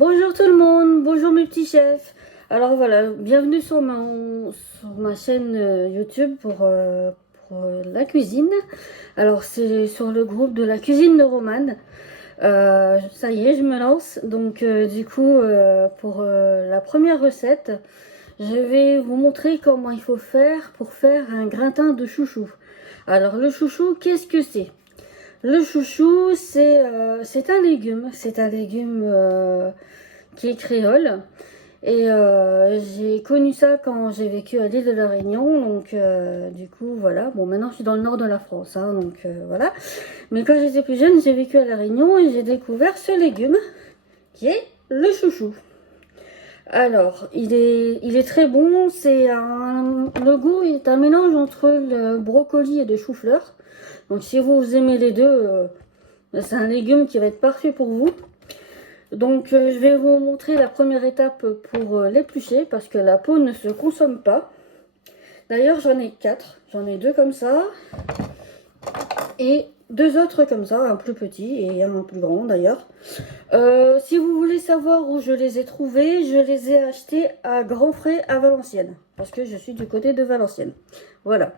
Bonjour tout le monde, bonjour mes petits chefs. Alors voilà, bienvenue sur ma chaîne YouTube pour la cuisine. Alors c'est sur le groupe de la cuisine de Romane. Ça y est, je me lance. Donc pour la première recette, je vais vous montrer comment il faut faire pour faire un gratin de chouchou. Alors le chouchou, qu'est-ce que c'est? Le chouchou, c'est un légume. C'est un légume qui est créole. Et j'ai connu ça quand j'ai vécu à l'île de la Réunion. Donc du coup, voilà. Bon, maintenant je suis dans le nord de la France. Hein, donc voilà. Mais quand j'étais plus jeune, j'ai vécu à la Réunion et j'ai découvert ce légume qui est le chouchou. Alors, il est très bon. Le goût est un mélange entre le brocoli et le chou-fleur. Donc si vous aimez les deux, c'est un légume qui va être parfait pour vous. Donc je vais vous montrer la première étape pour l'éplucher parce que la peau ne se consomme pas. D'ailleurs j'en ai 4. J'en ai 2 comme ça et 2 autres comme ça, un plus petit et un plus grand d'ailleurs. Si vous voulez savoir où je les ai trouvés, je les ai achetés à Grand Frais à Valenciennes parce que je suis du côté de Valenciennes. Voilà.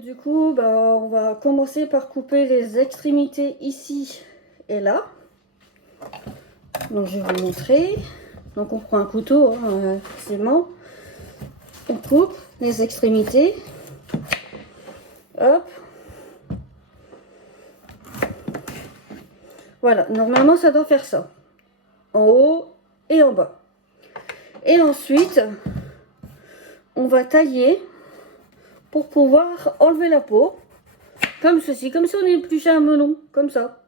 Du coup, on va commencer par couper les extrémités ici et là. Donc je vais vous montrer. Donc on prend un couteau, hein, forcément. On coupe les extrémités. Hop. Voilà, normalement ça doit faire ça. En haut et en bas. Et ensuite, on va tailler pour pouvoir enlever la peau. Comme ceci, comme si on épluchait un melon, comme ça.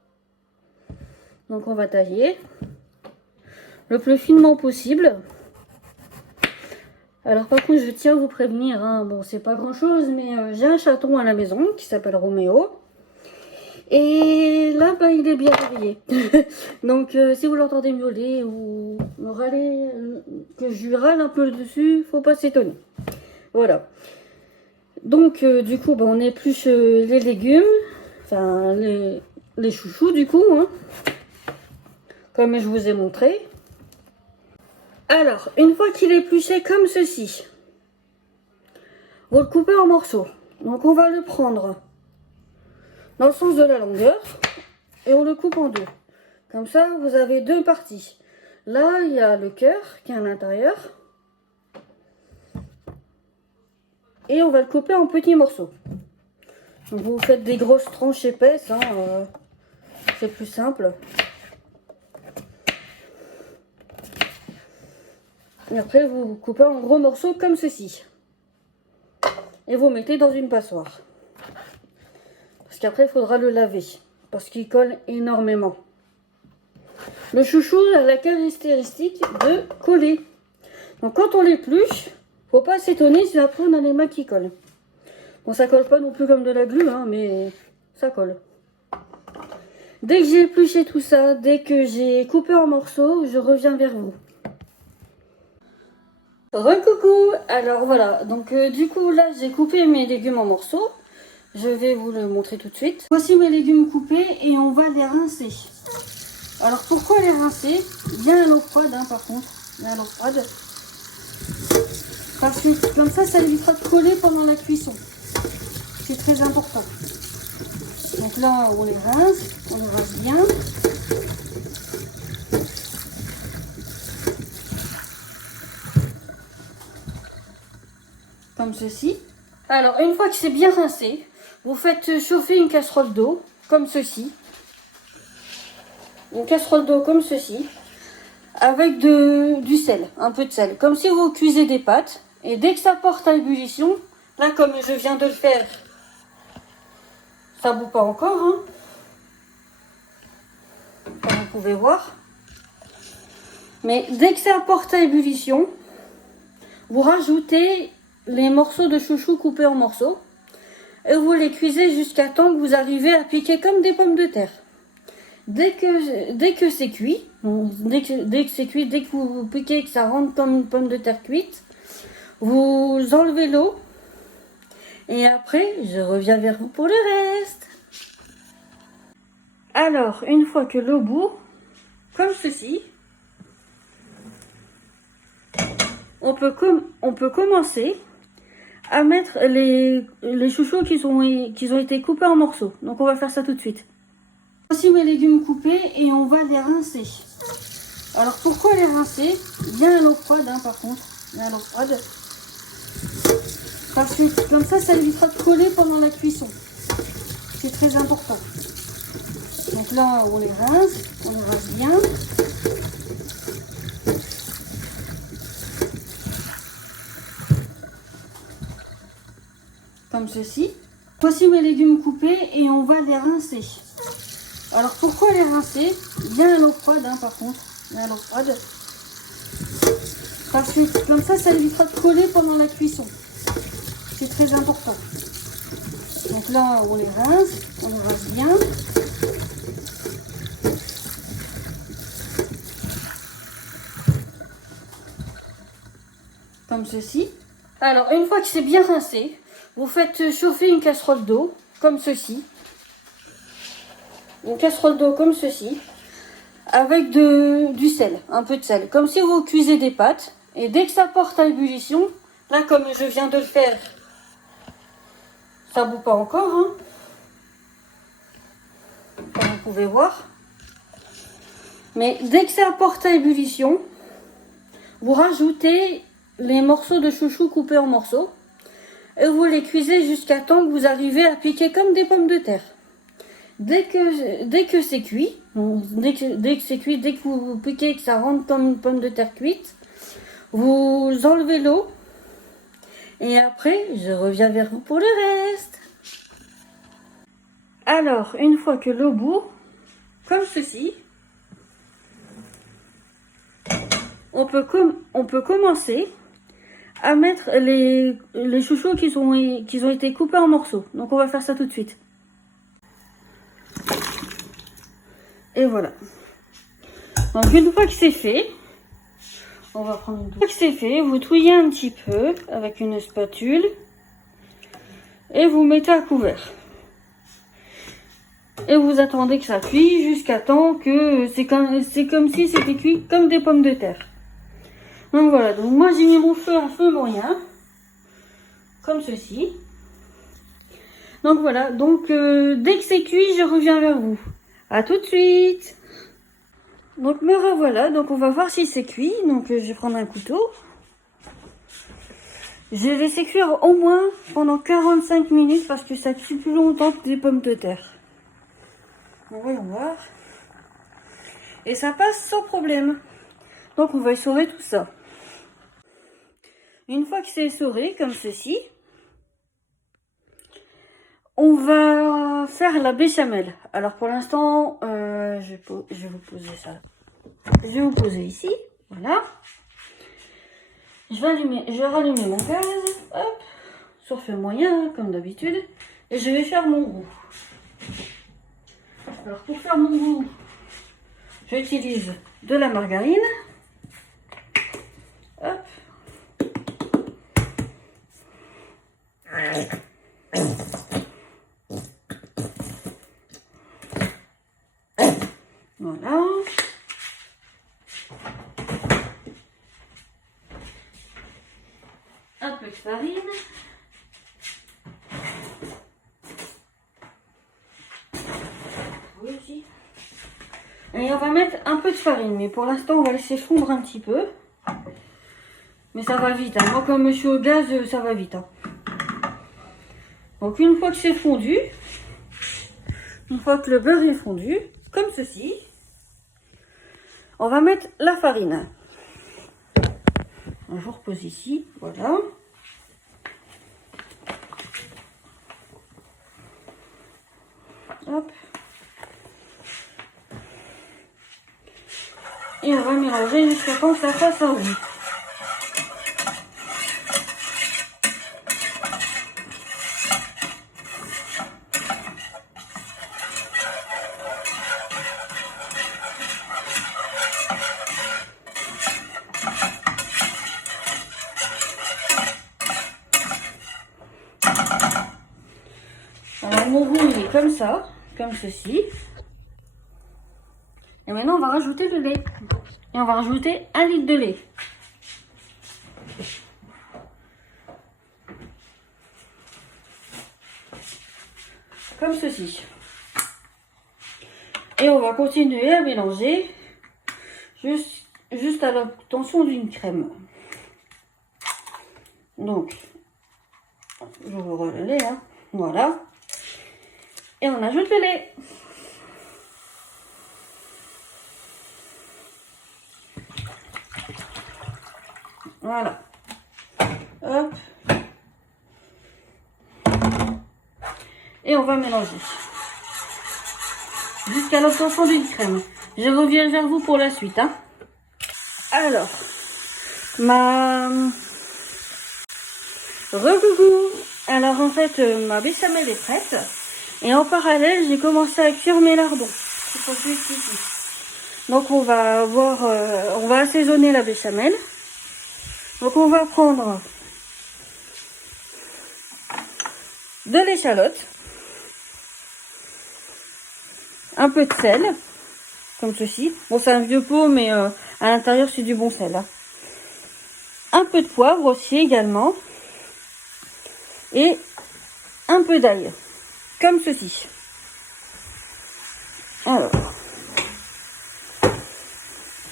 Donc on va tailler le plus finement possible. Alors par contre je tiens à vous prévenir, hein, bon c'est pas grand chose, mais j'ai un chaton à la maison qui s'appelle Roméo. Et là il est bien réveillé. Donc si vous l'entendez miauler ou râler, que je lui râle un peu dessus, faut pas s'étonner. Voilà. Donc du coup on épluche les légumes, enfin les chouchous du coup, hein, comme je vous ai montré. Alors, une fois qu'il est épluché comme ceci, vous le coupez en morceaux. Donc on va le prendre dans le sens de la longueur et on le coupe en deux. Comme ça, vous avez deux parties. Là, il y a le cœur qui est à l'intérieur. Et on va le couper en petits morceaux. Donc vous faites des grosses tranches épaisses, hein, c'est plus simple. Et après, vous coupez en gros morceaux comme ceci. Et vous mettez dans une passoire. Parce qu'après, il faudra le laver. Parce qu'il colle énormément. Le chouchou a la caractéristique de coller. Donc quand on l'épluche, faut pas s'étonner si après on a les mains qui collent. Bon, ça colle pas non plus comme de la glu, hein, mais ça colle. Dès que j'ai épluché tout ça, dès que j'ai coupé en morceaux, je reviens vers vous. Recoucou. Alors voilà, donc du coup là j'ai coupé mes légumes en morceaux. Je vais vous le montrer tout de suite. Voici mes légumes coupés et on va les rincer. Alors pourquoi les rincer? Bien à l'eau froide, hein, par contre. Bien à l'eau froide. Parce que comme ça évitera de coller pendant la cuisson. C'est très important. Donc là on les rince bien. Comme ceci. Alors une fois que c'est bien rincé, vous faites chauffer une casserole d'eau, comme ceci. Une casserole d'eau comme ceci, avec du sel, un peu de sel, comme si vous cuisez des pâtes. Et dès que ça porte à ébullition, là comme je viens de le faire, ça bout pas encore, hein, comme vous pouvez voir. Mais dès que ça porte à ébullition, vous rajoutez les morceaux de chouchou coupés en morceaux et vous les cuisez jusqu'à temps que vous arrivez à piquer comme des pommes de terre. Dès que c'est cuit, dès que vous piquez, que ça rentre comme une pomme de terre cuite, vous enlevez l'eau et après je reviens vers vous pour le reste. Alors une fois que l'eau bout, comme ceci. On peut commencer à mettre les chouchous qui ont été coupés en morceaux. Donc on va faire ça tout de suite. Voici mes légumes coupés et on va les rincer. Alors pourquoi les rincer? Bien à l'eau froide par contre. Bien à l'eau froide. Parce que comme ça évitera de coller pendant la cuisson. C'est très important. Donc là on les rince bien. Comme ceci. Voici mes légumes coupés et on va les rincer. Alors pourquoi les rincer? Bien à l'eau froide par contre. Bien à l'eau froide. Parce que comme ça évitera de coller pendant la cuisson. C'est très important. Donc là on les rince bien. Comme ceci. Alors une fois que c'est bien rincé, vous faites chauffer une casserole d'eau, comme ceci. Une casserole d'eau comme ceci, avec du sel, un peu de sel. Comme si vous cuisez des pâtes. Et dès que ça porte à ébullition, là comme je viens de le faire, ça bout pas encore, hein, comme vous pouvez voir. Mais dès que ça porte à ébullition, vous rajoutez les morceaux de chouchou coupés en morceaux. Et vous les cuisez jusqu'à temps que vous arrivez à piquer comme des pommes de terre. Dès que c'est cuit, dès que vous piquez, que ça rentre comme une pomme de terre cuite, vous enlevez l'eau. Et après, je reviens vers vous pour le reste. Alors, une fois que l'eau bout, comme ceci, on peut commencer à mettre les chouchous qui ont été coupés en morceaux. Donc on va faire ça tout de suite. Et voilà. Donc une fois que c'est fait, on va prendre une fois que c'est fait, vous touillez un petit peu avec une spatule et vous mettez à couvert. Et vous attendez que ça cuise jusqu'à temps que c'est comme si c'était cuit comme des pommes de terre. Donc voilà, donc moi j'ai mis mon feu à feu moyen, comme ceci. Donc voilà, donc dès que c'est cuit, je reviens vers vous. À tout de suite. Donc me revoilà, donc on va voir si c'est cuit. Donc je vais prendre un couteau. Je vais laisser cuire au moins pendant 45 minutes parce que ça cuit plus longtemps que des pommes de terre. Donc voyons voir. Et ça passe sans problème. Donc on va essorer tout ça. Une fois que c'est essoré, comme ceci, on va faire la béchamel. Alors pour l'instant, je vais vous poser ça. Je vais vous poser ici, voilà. Je vais rallumer mon gaz, hop, sur feu moyen, comme d'habitude. Et je vais faire mon roux. Alors pour faire mon roux, j'utilise de la margarine. Hop. Voilà. Un peu de farine. Oui aussi. Et on va mettre un peu de farine, mais pour l'instant on va laisser fondre un petit peu. Mais ça va vite, hein. Moi comme je suis au gaz, ça va vite. Hein. Donc une fois que c'est fondu, une fois que le beurre est fondu, comme ceci, on va mettre la farine. Je vous repose ici, voilà. Hop. Et on va mélanger jusqu'à temps que ça fasse un roux. Alors mon roux il est comme ça, comme ceci. Et maintenant, on va rajouter le lait. Et on va rajouter 1 litre de lait. Comme ceci. Et on va continuer à mélanger juste à l'obtention d'une crème. Donc, j'ouvre le lait, hein. Voilà. Et on ajoute le lait. Voilà. Hop. Et on va mélanger jusqu'à l'obtention d'une crème. Je reviens vers vous pour la suite, hein. Alors, recoucou. Alors en fait, ma béchamel est prête. Et en parallèle, j'ai commencé à cuire mes lardons. Donc on va on va assaisonner la béchamel. Donc on va prendre de l'échalote, un peu de sel, comme ceci. Bon, c'est un vieux pot, mais à l'intérieur, c'est du bon sel. Hein. Un peu de poivre aussi également. Et un peu d'ail, comme ceci. Alors,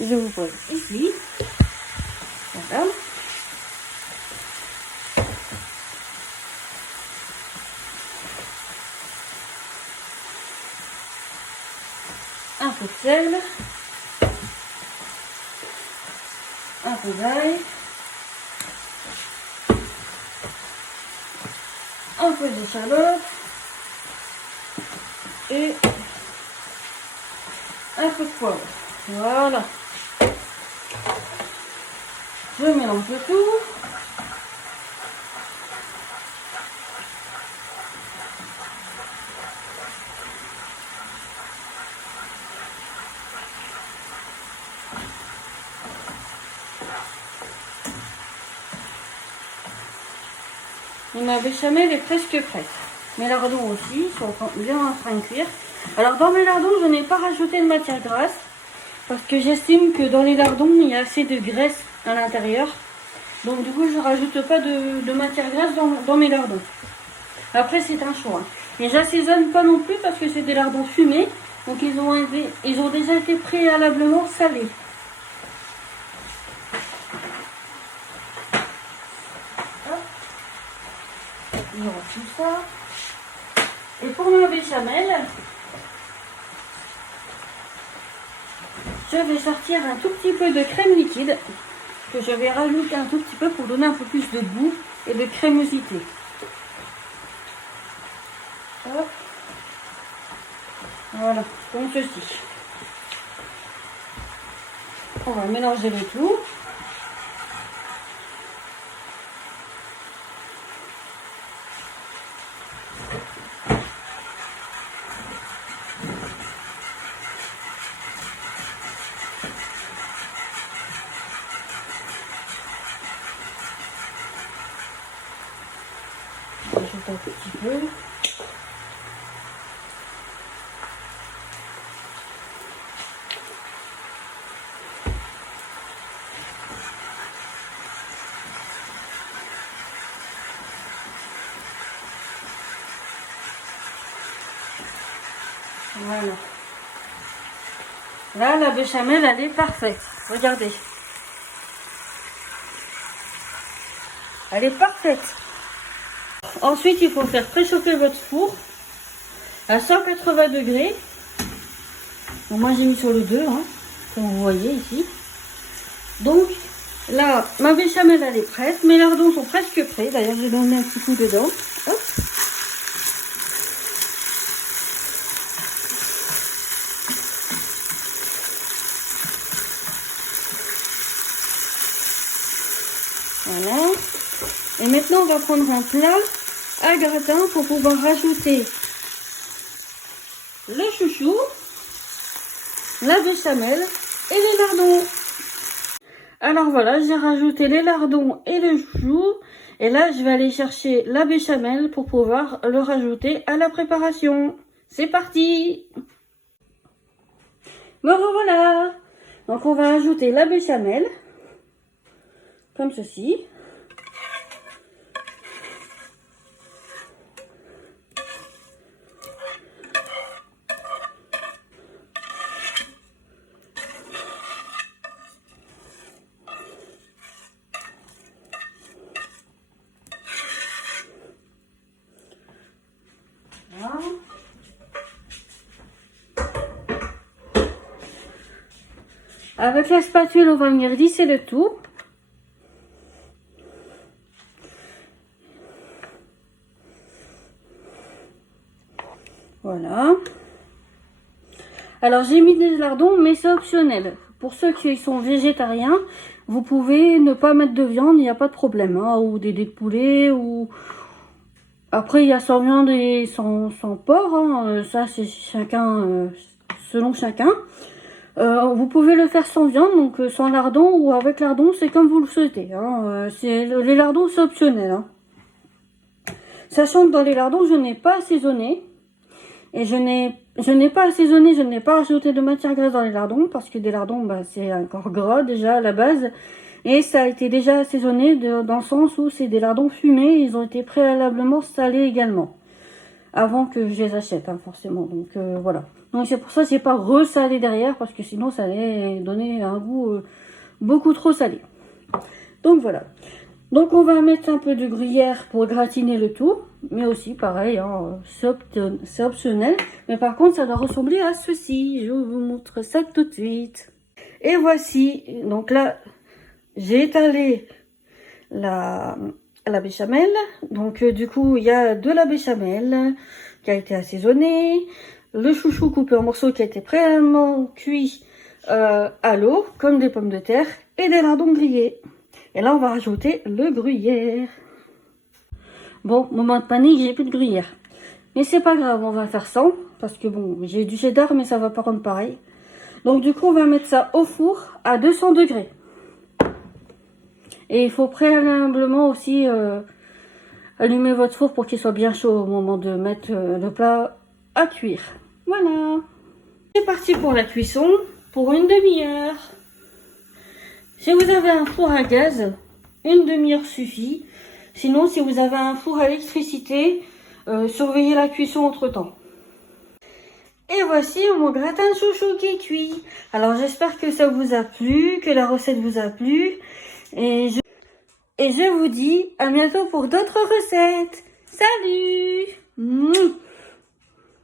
je vous pose ici. Voilà. Un peu de sel, un peu d'ail, un peu d'échalote et un peu de poivre. Voilà. Je mélange le tout. Et ma béchamel est presque prête. Mes lardons aussi sont bien en train de cuire. Alors dans mes lardons, je n'ai pas rajouté de matière grasse parce que j'estime que dans les lardons, il y a assez de graisse à l'intérieur. Donc du coup, je ne rajoute pas de matière grasse dans mes lardons. Après, c'est un choix. Mais j'assaisonne pas non plus parce que c'est des lardons fumés. Donc ils ont déjà été préalablement salés. Je range tout ça. Et pour ma béchamel, je vais sortir un tout petit peu de crème liquide que je vais rajouter un tout petit peu pour donner un peu plus de goût et de crémosité. Hop. Voilà, comme ceci. On va mélanger le tout. Un petit peu. Voilà. Là, la béchamel, elle est parfaite. Regardez. Elle est parfaite. Ensuite, il faut faire préchauffer votre four à 180 degrés. Donc, moi, j'ai mis sur le 2, hein, comme vous voyez ici. Donc, là, ma béchamel, elle est prête. Mes lardons sont presque prêts. D'ailleurs, j'ai donné un petit coup dedans. Hop. Voilà. Et maintenant, on va prendre un plat à gratin pour pouvoir rajouter le chouchou, la béchamel et les lardons. Alors voilà, j'ai rajouté les lardons et le chouchou. Et là, je vais aller chercher la béchamel pour pouvoir le rajouter à la préparation. C'est parti! Me revoilà. Donc on va ajouter la béchamel, comme ceci. Voilà. Avec la spatule, on va venir lisser le tout. Voilà. Alors j'ai mis des lardons, mais c'est optionnel. Pour ceux qui sont végétariens, vous pouvez ne pas mettre de viande, il n'y a pas de problème. Hein, ou des dés de poulet, ou... Après, il y a sans viande et sans porc. Hein, ça, c'est chacun, selon chacun. Vous pouvez le faire sans viande, donc sans lardon ou avec lardon, c'est comme vous le souhaitez. Hein, les lardons, c'est optionnel. Hein. Sachant que dans les lardons, je n'ai pas assaisonné. Et je n'ai pas assaisonné, je n'ai pas rajouté de matière grasse dans les lardons. Parce que des lardons, bah, c'est encore gras déjà à la base. Et ça a été déjà assaisonné dans le sens où c'est des lardons fumés. Ils ont été préalablement salés également. Avant que je les achète, hein, forcément. Donc voilà. Donc c'est pour ça que j'ai pas ressalé derrière. Parce que sinon ça allait donner un goût beaucoup trop salé. Donc voilà. Donc on va mettre un peu de gruyère pour gratiner le tout. Mais aussi pareil, hein, c'est optionnel. Mais par contre ça doit ressembler à ceci. Je vous montre ça tout de suite. Et voici. Donc là, j'ai étalé la béchamel. Donc du coup il y a de la béchamel qui a été assaisonnée, le chouchou coupé en morceaux qui a été préalablement cuit à l'eau comme des pommes de terre et des lardons grillés. Et là on va rajouter le gruyère. Bon, moment de panique, j'ai plus de gruyère, mais c'est pas grave, on va faire sans parce que bon, j'ai du cheddar mais ça va pas rendre pareil. Donc du coup on va mettre ça au four à 200 degrés. Et il faut préalablement aussi allumer votre four pour qu'il soit bien chaud au moment de mettre le plat à cuire. Voilà. C'est parti pour la cuisson pour une demi-heure. Si vous avez un four à gaz, une demi-heure suffit. Sinon, si vous avez un four à électricité, surveillez la cuisson entre temps. Et voici mon gratin de chouchou qui est cuit. Alors j'espère que ça vous a plu, que la recette vous a plu. Et je vous dis à bientôt pour d'autres recettes. Salut!